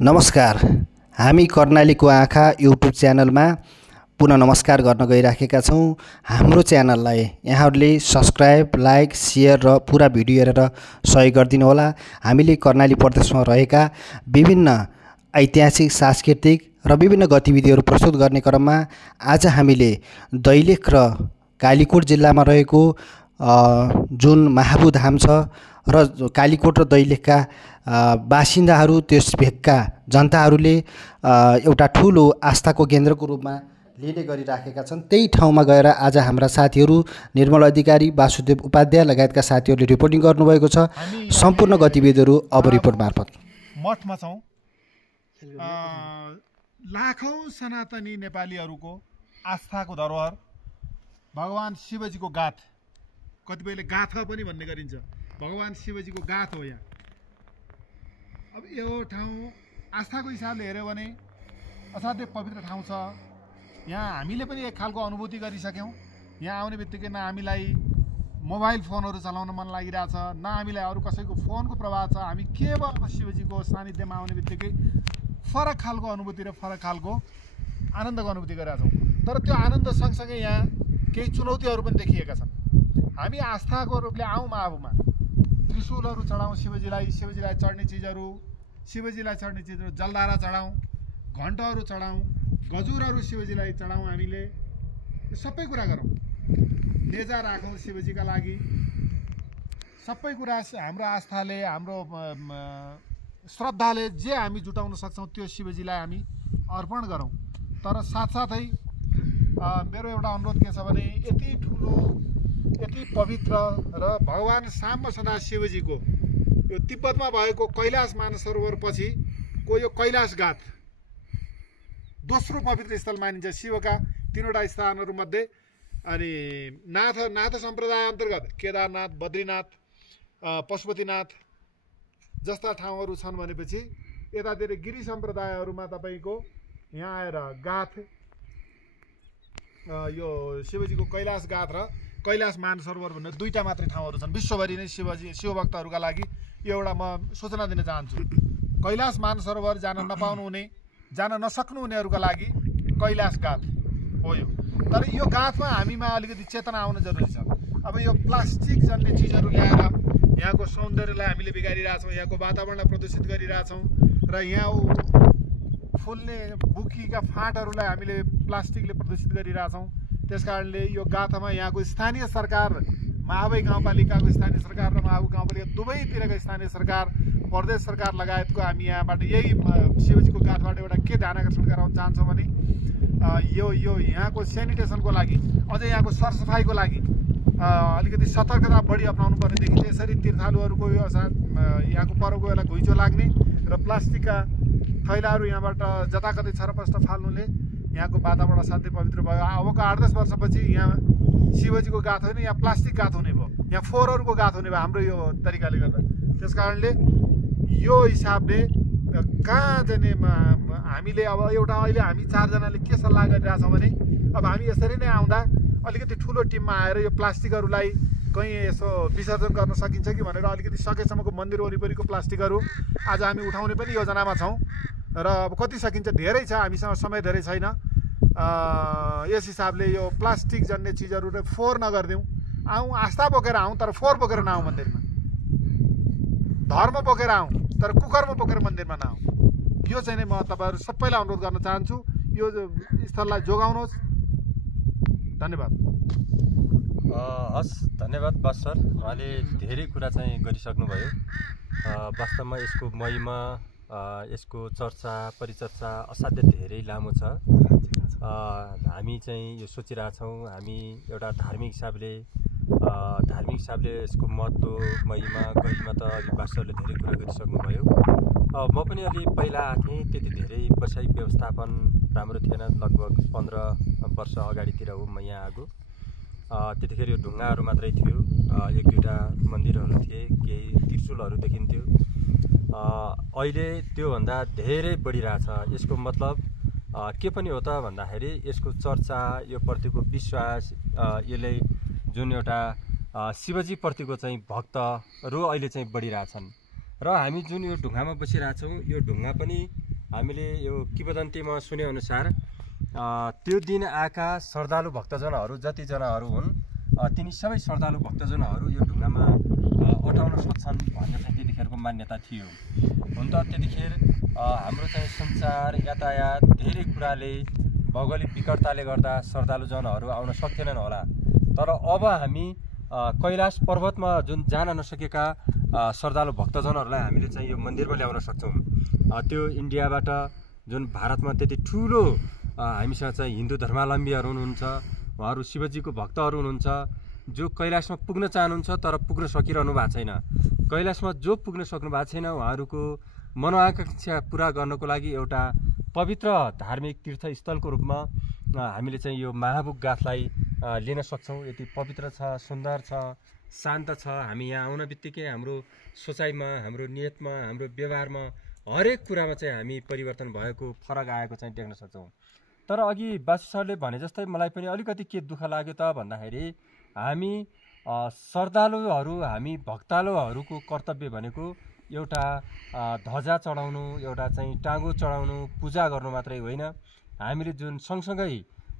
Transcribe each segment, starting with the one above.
नमस्कार। हामी कर्णालीको आँखा युट्युब च्यानलमा पुनः नमस्कार गर्न गइराखेका छौँ। हाम्रो च्यानललाई यहाँहरूले सब्स्क्राइब, लाइक, शेयर र पुरा भिडियो हेरेर सहयोग गरिदिनु होला। हामीले कर्णाली प्रदेशमा रहेका विभिन्न ऐतिहासिक, सांस्कृतिक र विभिन्न गतिविधिहरू प्रस्तुत गर्ने क्रममा आज हामीले दैलेख र कालीकोट जिल्लामा रहेको जुन महाबु धाम छ र कालीकोट र दैलेखका बासिन्दाहरू, त्यस भेगका जनताहरूले एउटा ठुलो आस्थाको केन्द्रको रूपमा लिने गरिराखेका छन्। त्यही ठाउँमा गएर आज हाम्रा साथीहरू निर्मल अधिकारी, वासुदेव उपाध्याय लगायतका साथीहरूले रिपोर्टिङ गर्नुभएको छ। सम्पूर्ण गतिविधिहरू अब रिपोर्ट मार्फत। मठमा छौँ। लाखौं सनातनी नेपालीहरूको आस्थाको धरोहर भगवान शिवजीको गाथ, कतिपयले गाथा पनि भन्ने गरिन्छ। भगवान शिवजीको गाथ हो यहाँ। अब यो ठाउँ आस्थाको हिसाबले हेऱ्यो भने असाध्यै पवित्र ठाउँ छ। यहाँ हामीले पनि एक खालको अनुभूति गरिसक्यौँ। यहाँ आउने बित्तिकै न हामीलाई मोबाइल फोनहरू चलाउन मन लागिरहेछ, न हामीलाई अरू कसैको फोनको प्रभाव छ। हामी केवल शिवजीको सानिध्यमा आउने बित्तिकै फरक खालको अनुभूति र फरक खालको आनन्दको अनुभूति गरिरहेछौँ। तर त्यो आनन्द सँगसँगै यहाँ केही चुनौतीहरू पनि देखिएका छन्। हामी आस्थाको रूपले आउँ महाबुमा, त्रिशूलहरू चढाउँ शिवजीलाई, शिवजीलाई चढ्ने चिजहरू, शिवजीलाई चढ्ने चिजहरू जलधारा चढाउँ, घण्टहरू चढाउँ, गजुरहरू शिवजीलाई चढाउँ। हामीले यो सबै कुरा गरौँ, नेजा राखौँ शिवजीका लागि। सबै कुरा हाम्रो आस्थाले, हाम्रो श्रद्धाले जे हामी जुटाउन सक्छौँ त्यो शिवजीलाई हामी अर्पण गरौँ। तर साथसाथै मेरो एउटा अनुरोध के छ भने यति ठुलो, यति पवित्र र भगवान साम्ब सदा शिवजीको यो तिब्बतमा भएको कैलाश मानसरोवर पछिको यो कैलाश गाथ दोस्रो पवित्र स्थल मानिन्छ शिवका तीनवटा स्थानहरूमध्ये। अनि नाथ सम्प्रदाय अन्तर्गत केदारनाथ, बद्रीनाथ, पशुपतिनाथ जस्ता ठाउँहरू छन् भनेपछि यतातिर गिरी सम्प्रदायहरूमा तपाईँको यहाँ आएर गाथ, यो शिवजीको कैलाश गाथ र कैलाश मानसरोवर भन्ने दुईटा मात्रै ठाउँहरू छन् विश्वभरि नै शिवभक्तहरूका लागि। यो एउटा म सूचना दिन चाहन्छु। कैलाश मानसरोवर जान नपाउनु हुने, जान नसक्नु हुनेहरूका लागि कैलाश गाथ हो यो। तर यो गाथमा हामीमा अलिकति चेतना आउन जरुरी छ। अब यो प्लास्टिक जन्ने चिजहरू ल्याएर यहाँको सौन्दर्यलाई हामीले बिगारिरहेछौँ, यहाँको वातावरणलाई प्रदूषित गरिरहेछौँ र यहाँ फुल्ने बुकीका फाँटहरूलाई हामीले प्लास्टिकले प्रदूषित गरिरहेछौँ। त्यस कारणले यो गाथामा यहाँको स्थानीय सरकार, महाबै गाउँपालिकाको स्थानीय सरकार र महाबु गाउँपालिका दुवैतिरका स्थानीय सरकार, प्रदेश सरकार लगायतको हामी यहाँबाट यही शिवजीको गाथबाट एउटा के ध्यान आकर्षण गराउन चाहन्छौँ भने यो यहाँको सेनिटेसनको लागि, अझै यहाँको सरसफाइको लागि अलिकति सतर्कता बढी अप्नाउनु पर्ने देखिन्छ। यसरी तीर्थालुहरूको यो यहाँको पर्वको बेला घुइँचो लाग्ने र प्लास्टिकका थैलाहरू यहाँबाट जताकतै छरपस्ट फाल्नुले यहाँको वातावरण असाध्यै पवित्र भयो। अबको 8-10 वर्षपछि यहाँ शिवजीको गाथ होइन, यहाँ प्लास्टिक गाथ हुने भयो, यहाँ फोहोरहरूको गाथ हुने भयो हाम्रो यो तरिकाले गर्दा। त्यस कारणले यो हिसाबले कहाँ जाने हामीले अब एउटा अहिले हामी 4 जनाले के सल्लाह गरिरहेछौँ भने अब हामी यसरी नै आउँदा अलिकति ठुलो टिममा आएर यो प्लास्टिकहरूलाई कहीँ यसो विसर्जन गर्न सकिन्छ कि भनेर अलिकति सकेसम्मको मन्दिर वरिपरिको प्लास्टिकहरू आज हामी उठाउने पनि योजनामा छौँ। र अब कति सकिन्छ धेरै छ, हामीसँग समय धेरै छैन। यस हिसाबले यो प्लास्टिक जन्ने चिजहरू फोहोर नगरिदिउँ। आउँ, आस्था बोकेर आउँ, तर फोहोर बोकेर नआउँ मन्दिरमा। धर्म बोकेर आउँ, तर कुकर्म बोकेर मन्दिरमा नआउँ। यो चाहिँ नै म तपाईँहरू सबैलाई अनुरोध गर्न चाहन्छु। यो स्थललाई जोगाउनुहोस्। धन्यवाद। हस्, धन्यवाद बास सर। उहाँले धेरै कुरा चाहिँ गरिसक्नुभयो। वास्तवमा यसको महिमा, यसको चर्चा परिचर्चा असाध्यै धेरै लामो छ। हामी चाहिँ यो सोचिरहेछौँ, हामी एउटा धार्मिक हिसाबले यसको महत्त्व, महिमा, गरिमा त अलि बासरले धेरै कुरा गरिसक्नुभयो। म पनि अलि पहिला आएँ, त्यति धेरै बसाइ व्यवस्थापन राम्रो थिएन। लगभग 15 वर्ष अगाडितिर हो म यहाँ आएको। त्यतिखेर यो ढुङ्गाहरू मात्रै थियो, 1-2टा मन्दिरहरू थिए, केही त्रिशूलहरू देखिन्थ्यो। अहिले त्योभन्दा धेरै बढिरहेछ। यसको मतलब के पनि हो त भन्दाखेरि यसको चर्चा, यो प्रतिको विश्वास, यसले जुन एउटा शिवजी प्रतिको चाहिँ भक्तहरू अहिले चाहिँ बढिरहेछन्। र हामी जुन यो ढुङ्गामा बसिरहेछौँ, यो ढुङ्गा पनि हामीले यो किंवदन्तीमा सुनेअनुसार त्यो दिन आएका श्रद्धालु भक्तजनहरू जतिजनाहरू हुन् तिनी सबै श्रद्धालु भक्तजनहरू यो ढुङ्गामा अटाउन सक्छन् भन्ने चाहिँ त्यतिखेरको मान्यता थियो। हुन त त्यतिखेर हाम्रो चाहिँ सञ्चार यातायात धेरै कुराले भौगोलिक विकटताले गर्दा श्रद्धालुजनहरू आउन सक्थेनन् होला। तर अब हामी कैलाश पर्वतमा जुन जान नसकेका श्रद्धालु भक्तजनहरूलाई हामीले चाहिँ यो मन्दिरमा ल्याउन सक्छौँ। त्यो इन्डियाबाट जुन भारतमा त्यति ठुलो हामीसँग चाहिँ हिन्दू धर्मावलम्बीहरू हुनुहुन्छ, उहाँहरू शिवजीको भक्तहरू हुनुहुन्छ जो कैलाशमा पुग्न चाहनुहुन्छ तर पुग्न सकिरहनु भएको छैन। कैलाशमा जो पुग्न सक्नु भएको छैन उहाँहरूको मनोआकांक्षा पुरा गर्नको लागि एउटा पवित्र धार्मिक तीर्थस्थलको रूपमा हामीले चाहिँ यो महाबुक गाथलाई लिन सक्छौँ। यति पवित्र छ, सुन्दर छ, शान्त छ। हामी यहाँ आउन बित्तिकै हाम्रो सोचाइमा, हाम्रो नियतमा, हाम्रो व्यवहारमा हरेक कुरामा चाहिँ हामी परिवर्तन भएको फरक आएको चाहिँ देख्न सक्छौँ। तर अघि बासु सरले भने जस्तै मलाई पनि अलिकति के दुःख लाग्यो त भन्दाखेरि हामी श्रद्धालुहरू, हामी भक्तालुहरूको कर्तव्य भनेको एउटा ध्वजा चढाउनु, एउटा चाहिँ टाँगो चढाउनु, पूजा गर्नु मात्रै होइन। हामीले जुन सँगसँगै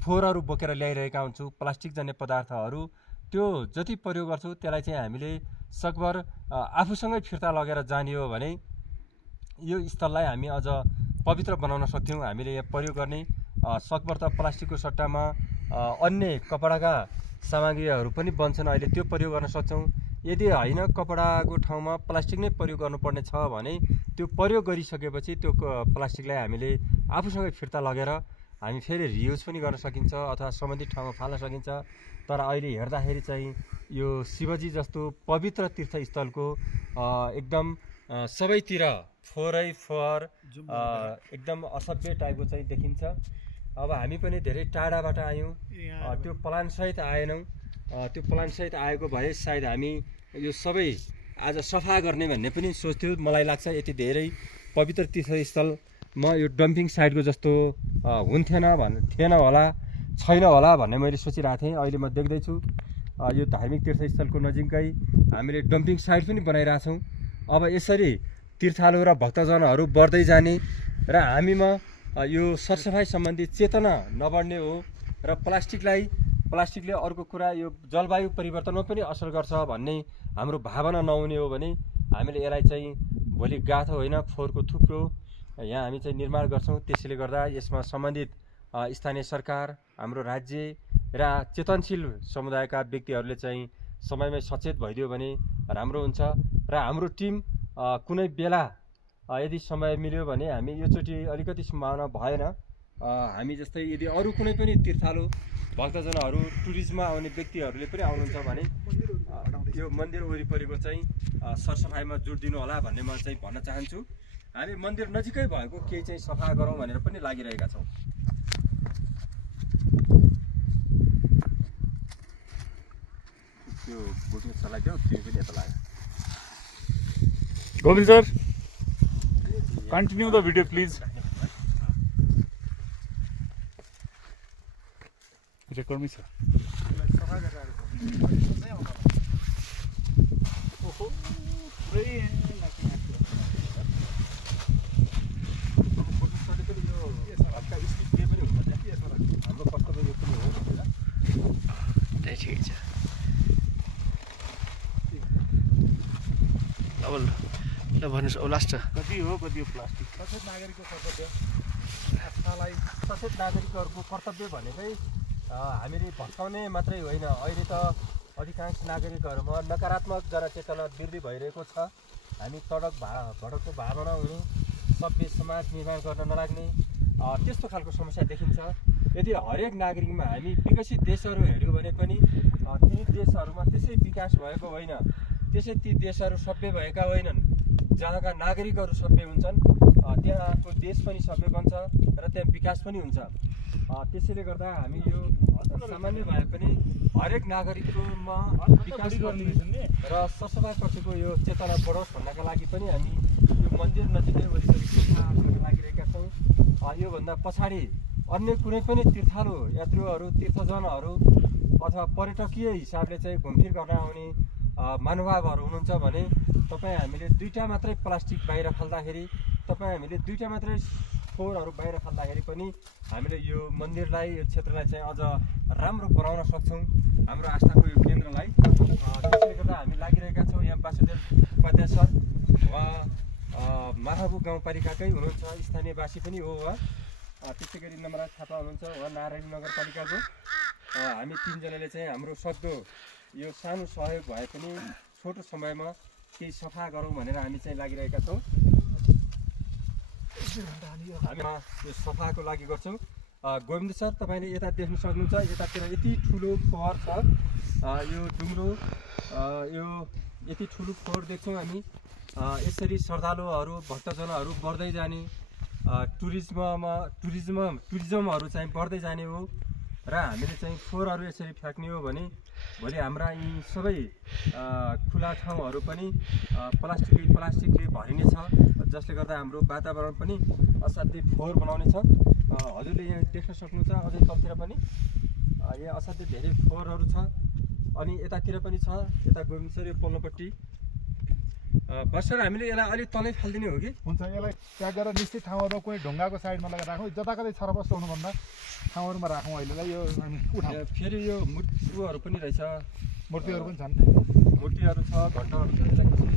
फोहोरहरू बोकेर ल्याइरहेका हुन्छौँ, प्लास्टिक जन्य पदार्थहरू, त्यो जति प्रयोग गर्छौँ त्यसलाई चाहिँ हामीले सकभर आफूसँगै फिर्ता लगेर जाने हो भने यो स्थललाई हामी अझ पवित्र बनाउन सक्थ्यौँ। हामीले यहाँ प्रयोग गर्ने सकभर त प्लास्टिकको सट्टामा अन्य कपडाका सामग्रीहरू पनि बन्छन्, अहिले त्यो प्रयोग गर्न सक्छौँ। यदि होइन कपडाको ठाउँमा प्लास्टिक नै प्रयोग गर्नुपर्ने छ भने त्यो प्रयोग गरिसकेपछि त्यो प्लास्टिकलाई हामीले आफूसँगै फिर्ता लगेर हामी फेरि रियुज पनि गर्न सकिन्छ अथवा सम्बन्धित ठाउँमा फाल्न सकिन्छ। तर अहिले हेर्दाखेरि चाहिँ यो शिवजी जस्तो पवित्र तीर्थस्थलको एकदम सबैतिर फोहोरै फोहोर एकदम असभ्य टाइपको चाहिँ देखिन्छ। अब हामी पनि धेरै टाढाबाट आयौँ, त्यो प्लानसहित आएनौँ। त्यो प्लानसहित आएको भए सायद हामी यो सबै आज सफा गर्ने भन्ने पनि सोच्थ्यो। मलाई लाग्छ यति धेरै पवित्र तीर्थस्थलमा यो डम्पिङ साइटको जस्तो थिएन होला, छैन होला भन्ने मैले सोचिरहेको थिएँ। अहिले म देख्दैछु यो धार्मिक तीर्थस्थलको नजिकै हामीले डम्पिङ साइट पनि बनाइरहेछौँ। अब यसरी तीर्थालु र भक्तजनहरू बढ्दै जाने र हामीमा यो सरसफाइ सम्बन्धी चेतना नबढ्ने हो र प्लास्टिकले अर्को कुरा यो जलवायु परिवर्तनमा पनि असर गर्छ भन्ने हाम्रो भावना नहुने हो भने हामीले यसलाई चाहिँ भोलि गाथो होइन फोहोरको थुप्रो यहाँ हामी चाहिँ निर्माण गर्छौँ। त्यसैले गर्दा यसमा सम्बन्धित स्थानीय सरकार, हाम्रो राज्य र चेतनशील समुदायका व्यक्तिहरूले चाहिँ समयमै सचेत भइदियो भने राम्रो हुन्छ। र हाम्रो टिम कुनै बेला यदि समय मिल्यो भने हामी योचोटि अलिकति सम्भावना भएन, हामी जस्तै यदि अरू कुनै पनि तीर्थालु भक्तजनहरू टुरिज्ममा आउने व्यक्तिहरूले पनि आउनुहुन्छ भने यो मन्दिर वरिपरिको चाहिँ सरसफाइमा जोड दिनु होला भन्ने म चाहिँ भन्न चाहन्छु। हामी मन्दिर नजिकै भएको केही चाहिँ सफा गरौँ भनेर पनि लागिरहेका छौँ। त्यो बोटिङ चलाइदेऊ, त्यो पनि यता लाग्यो। Govind sir, continue the video please. Record me sir. ल भन्नुहोस् औ लास्ट कति हो प्लास्टिक? सचेत नागरिकको कर्तव्य, सचेत नागरिकहरूको कर्तव्य भनेकै हामीले भत्काउने मात्रै होइन। अहिले त अधिकांश नागरिकहरूमा नकारात्मक जनचेतना वृद्धि भइरहेको छ। हामी भडकको भावना हुनु, सभ्य समाज निर्माण गर्न नलाग्ने त्यस्तो खालको समस्या देखिन्छ। यदि हरेक नागरिकमा हामी विकसित देशहरू हेऱ्यौँ भने पनि ती देशहरूमा त्यसै विकास भएको होइन, त्यसै ती देशहरू सभ्य भएका होइनन्। जहाँका नागरिकहरू सभ्य हुन्छन् त्यहाँको देश पनि सभ्य बन्छ र त्यहाँ विकास पनि हुन्छ। त्यसैले गर्दा हामी यो सामान्य भए पनि हरेक नागरिकमा विकास गर्ने र सरसफाइप्रतिको यो चेतना बढोस् भन्नका लागि पनि हामी यो मन्दिर नजिकै वरिपरि सफा गर्न लागिरहेका छौँ। योभन्दा पछाडि अन्य कुनै पनि तीर्थालु यात्रुहरू, तीर्थजनहरू अथवा पर्यटकीय हिसाबले चाहिँ घुमफिर गर्न आउने महानुभावहरू हुनुहुन्छ भने तपाईँ हामीले दुईवटा मात्रै प्लास्टिक बाहिर फाल्दाखेरि तपाईँ हामीले दुईवटा मात्रै फोहोरहरू बाहिर फाल्दाखेरि पनि हामीले यो मन्दिरलाई यो क्षेत्रलाई चाहिँ अझ राम्रो बनाउन सक्छौँ हाम्रो आस्थाको यो केन्द्रलाई। त्यसले गर्दा हामी लागिरहेका छौँ। यहाँ वासुदेव उपाध्याय सर उहाँ माथाबु गाउँपालिकाकै हुनुहुन्छ, स्थानीयवासी पनि हो उहाँ। त्यसै गरी नमराज थापा हुनुहुन्छ, उहाँ नारायणी नगरपालिकाको। हामी तिनजनाले चाहिँ हाम्रो सक्दो यो सानो सहयोग भए पनि छोटो समयमा केही सफा गरौँ भनेर हामी चाहिँ लागिरहेका छौँ। हामी यो सफाको लागि गर्छौँ। गोविन्द सर तपाईँले यता देख्न सक्नुहुन्छ, यतातिर यति ठुलो फोहोर छ, यो डुङ्ग्रो यो यति ठुलो फोहोर देख्छौँ हामी। यसरी श्रद्धालुहरू भक्तजनहरू बढ्दै जाने, टुरिज्महरू चाहिँ बढ्दै जाने हो र हामीले चाहिँ फोहोरहरू यसरी फ्याँक्ने हो भने भोलि हाम्रा यी सबै खुला ठाउँहरू पनि प्लास्टिकले भरिनेछ, जसले गर्दा हाम्रो वातावरण पनि असाध्यै फोहोर बनाउनेछ। हजुरले यहाँ देख्न सक्नुहुन्छ, अझै तलतिर पनि यहाँ असाध्यै धेरै फोहोरहरू छ। अनि यतातिर पनि छ, यता गोविन्द सर यो पल्लोपट्टि। बस सर हामीले यसलाई अलिक तलै फालिदिने हो कि हुन्छ। यसलाई त्यहाँ गएर निश्चित ठाउँहरूमा कुनै ढुङ्गाको साइडमा लगाएर राखौँ, जताकतै छरपस्ट हुनुभन्दा ठाउँहरूमा राखौँ। अहिलेलाई यो हामी उठाउँ। फेरि यो मूर्तिहरू पनि रहेछ, मूर्तिहरू पनि छन्, मूर्तिहरू छ, घन्टाहरू छ, त्यसलाई कसरी